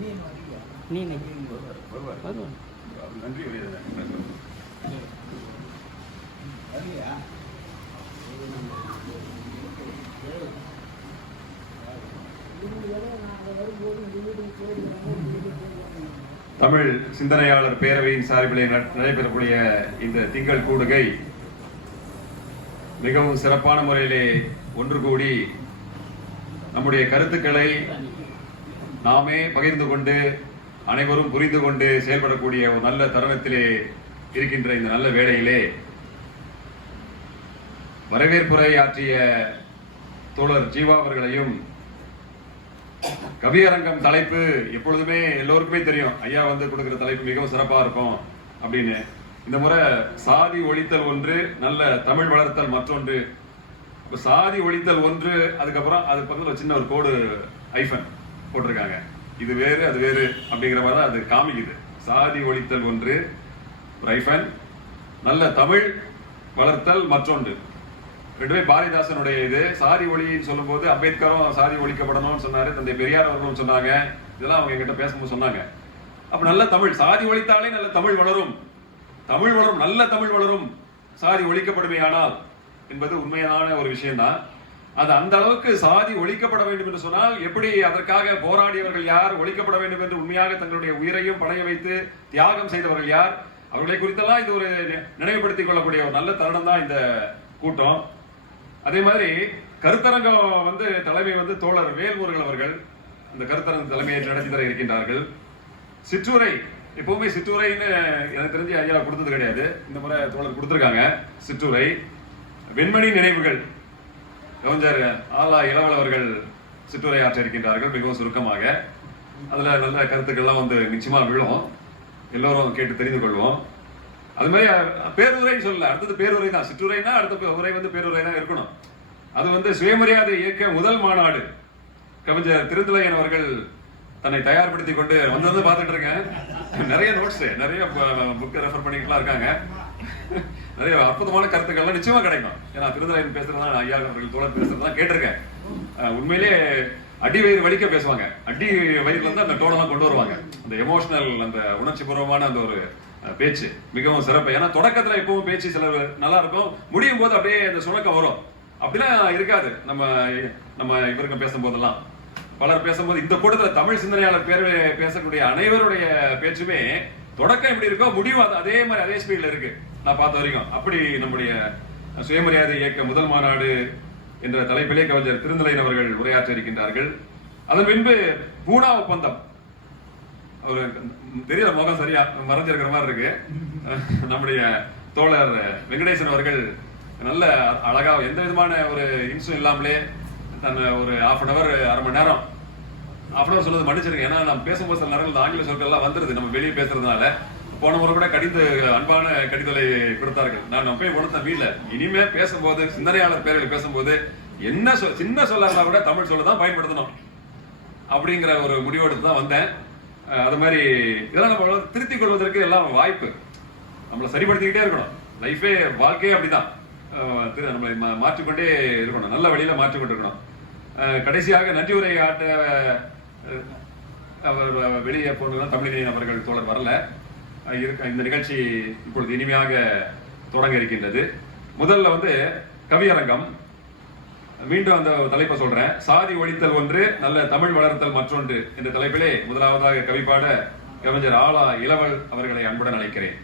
நீ வருவான் நன்றி. தமிழ் சிந்தனையாளர் பேரவையின் சார்பிலே நடைபெறக்கூடிய இந்த திங்கள் கூடுகை மிகவும் சிறப்பான முறையிலே ஒன்று கூடி நம்முடைய கருத்துக்களை நாமே பகிர்ந்து கொண்டு அனைவரும் புரிந்து கொண்டு செயல்படக்கூடிய ஒரு நல்ல தருணத்திலே இருக்கின்ற இந்த நல்ல வேளையிலே வரவேற்புரை ஆற்றிய தோழர் ஜீவா அவர்களையும், கவியரங்கம் தலைப்பு எப்பொழுதுமே எல்லோருக்குமே தெரியும், ஐயா வந்து கொடுக்கிற தலைப்பு மிகவும் சிறப்பா இருக்கும் அப்படின்னு. இந்த முறை சாதி ஒழித்தல் ஒன்று, நல்ல தமிழ் வளர்த்தல் மற்றொன்று. சாதி ஒழித்தல் ஒன்று, அதுக்கப்புறம் அது பக்கத்தில் சின்ன ஒரு கோடு ஐஃபன் போட்டிருக்காங்க. இது வேறு அது வேறு அப்படிங்கிற மாதிரி தான் அது காமிக்குது. சாதி ஒழித்தல் ஒன்று ஐஃபன், நல்ல தமிழ் வளர்த்தல் மற்றொன்று. ரெண்டுமே பாரதிதாசனுடைய இது. சாதி ஒழின்னு சொல்லும் போது அம்பேத்கரும் சாதி ஒழிக்கப்படணும்னு சொன்னாரு, தந்தை பெரியார் அவர்களும் சொன்னாங்க. இதெல்லாம் அவங்க எங்கிட்ட பேசும்போது சொன்னாங்க. அப்ப நல்ல தமிழ், சாதி ஒழித்தாலே நல்ல தமிழ் வளரும், தமிழ் வளரும், நல்ல தமிழ் வளரும், சாதி ஒழிக்கப்படுமையானால் என்பது உண்மையான ஒரு விஷயம்தான். அது அந்த அளவுக்கு சாதி ஒழிக்கப்பட வேண்டும் என்று சொன்னால் எப்படி அதற்காக போராடியவர்கள் யார், ஒழிக்கப்பட வேண்டும் என்று உண்மையாக தங்களுடைய உயிரையும் பணைய வைத்து தியாகம் செய்தவர்கள் யார், அவர்களை குறித்தெல்லாம் இது ஒரு நினைவுபடுத்திக் கொள்ளக்கூடிய ஒரு நல்ல தருணம் தான் இந்த கூட்டம். அதே மாதிரி கருத்தரங்கம் வந்து தலைமை வந்து தோழர் வேல்முருகன் அவர்கள் அந்த கருத்தரங்க தலைமையை நடத்தி தர இருக்கின்றார்கள். சிற்றுரை, எப்பவுமே சிற்றுரைன்னு எனக்கு தெரிஞ்சு ஐயா கொடுத்தது கிடையாது, இந்த முறை தோழர் கொடுத்திருக்காங்க. சிற்றுரை வெண்மணி நினைவுகள், கவிஞர் ஆலா இளவல் அவர்கள் சிற்றுரை ஆற்ற இருக்கின்றார்கள் மிகவும் சுருக்கமாக. அதுல நல்ல கருத்துக்கள்லாம் வந்து நிச்சயமா விழும், எல்லோரும் கேட்டு தெரிந்து கொள்வோம். அது மாதிரி பேருரை சொல்லல, அடுத்தது பேருரை தான். சிற்றுரைனா அடுத்த உரை வந்து பேருரை தான் இருக்கணும். அது வந்து சுயமரியாதை இயக்க முதல் மாநாடு, கவிஞர் திருத்துளையன் அவர்கள் தன்னை தயார்படுத்திக் கொண்டு வந்து பார்த்துட்டு இருக்கேன். நிறைய நோட்ஸ், நிறைய புக்கை ரெஃபர் பண்ணிக்கிட்டுலாம் இருக்காங்க. நிறைய அற்புதமான கருத்துக்கள்லாம் நிச்சயமா கிடைக்கும். ஏன்னா திருத்துளையன் பேசுறதுதான், ஐயா அவர்கள் தோழர் பேசுறதுதான் கேட்டிருக்கேன். உண்மையிலே அடி வயிறு வலிக்க பேசுவாங்க. அடி வயிறுல இருந்து அந்த டோனெல்லாம் கொண்டு வருவாங்க. அந்த எமோஷனல், அந்த உணர்ச்சி பூர்வமான அந்த ஒரு பேச்சு மிகவும் சிறப்பு. ஏன்னா தொடக்கத்துல எப்பவும் பேச்சு சில நல்லா இருக்கும், முடியும் போது அப்படியே அந்த சுணக்கம் வரும். அப்படிலாம் இருக்காது நம்ம நம்ம இவருக்கு பேசும்போதெல்லாம். பலர் பேசும்போது இந்த கூட்டத்தில் தமிழ் சிந்தனையாளர் பேசக்கூடிய அனைவருடைய பேச்சுமே தொடக்கம் எப்படி இருக்கோ முடியும் அதே மாதிரி அதே ஸ்பீட்ல இருக்கு நான் பார்த்த வரைக்கும். அப்படி நம்முடைய சுயமரியாதை இயக்க முதல் மாநாடு என்ற தலைப்பிலே கவிஞர் திருந்தலையன் அவர்கள் உரையாற்ற இருக்கின்றார்கள். அதன் பின்பு பூனா ஒப்பந்தம், ஒரு தெரியல முகம் சரியா மறைஞ்சிருக்கிற மாதிரி இருக்கு, நம்முடைய தோழர் வெங்கடேசன் அவர்கள் நல்ல அழகா எந்த விதமான ஒரு இன்சும் இல்லாமலே தன் ஒரு ½ அன் அவர், அரை மணி நேரம், ½ அன் அவர் சொல்றது மன்னிச்சிருங்க. ஏன்னா நம்ம பேசும்போது சில நேரங்கள் ஆங்கில சொற்கள் எல்லாம் வந்துருது நம்ம வெளியே பேசுறதுனால. போன முறை கூட கடிந்து அன்பான கடிதலை கொடுத்தார்கள். நான் போய் உணர்த்த வீட்ல இனிமே பேசும்போது சிந்தனையாளர் பேர்கள் பேசும்போது என்ன சின்ன சொல்லா கூட தமிழ் சொல்ல தான் பயன்படுத்தணும் அப்படிங்கிற ஒரு முடிவோடு தான் வந்தேன். அது மாதிரி இதெல்லாம் நம்ம திருத்திக் கொள்வதற்கு எல்லாம் வாய்ப்பு, நம்மளை சரிப்படுத்திக்கிட்டே இருக்கணும். லைஃபே, வாழ்க்கையே அப்படிதான், நம்மளை மாற்றிக்கொண்டே இருக்கணும், நல்ல வழியில மாற்றிக்கொண்டு இருக்கணும். கடைசியாக நன்றி உரை ஆட்ட அவர் வெளியே போனதுதான் தமிழினியன் அவர்கள் தோழர் வரல. இந்த நிகழ்ச்சி இப்பொழுது இனிமையாக தொடங்க இருக்கின்றது. முதல்ல வந்து கவியரங்கம், மீண்டும் அந்த தலைப்பை சொல்றேன். சாதி ஒழித்தல் ஒன்று, நல்ல தமிழ் வளர்த்தல் மற்றொன்று என்ற தலைப்பிலே முதலாவதாக கவிப்பாட கவிஞர் ஆலா இளவல் அவர்களை அன்புடன் அழைக்கிறேன்.